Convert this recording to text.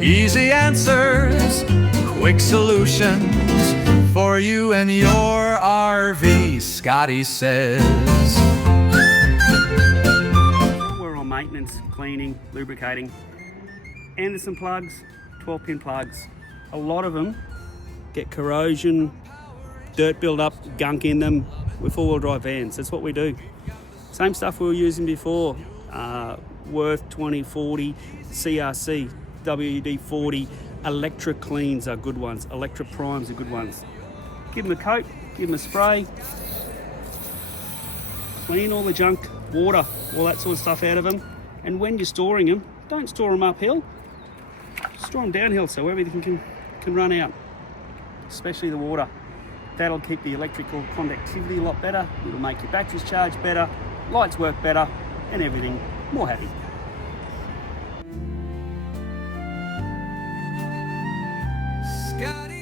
Easy answers, quick solutions for you and your RV, Scotty says. We're on maintenance, cleaning, lubricating. Anderson plugs, 12-pin plugs. A lot of them get corrosion, dirt build up, gunk in them with four-wheel drive vans. That's what we do. Same stuff we were using before. Worth 2040, CRC, WD-40, Electra Cleans are good ones. Electra Primes are good ones. Give them a coat, give them a spray. Clean all the junk, water, all that sort of stuff out of them. And when you're storing them, don't store them uphill. Store them downhill so everything can run out, especially the water. That'll keep the electrical conductivity a lot better. It'll make your batteries charge better, lights work better, and everything more happy. Scotty.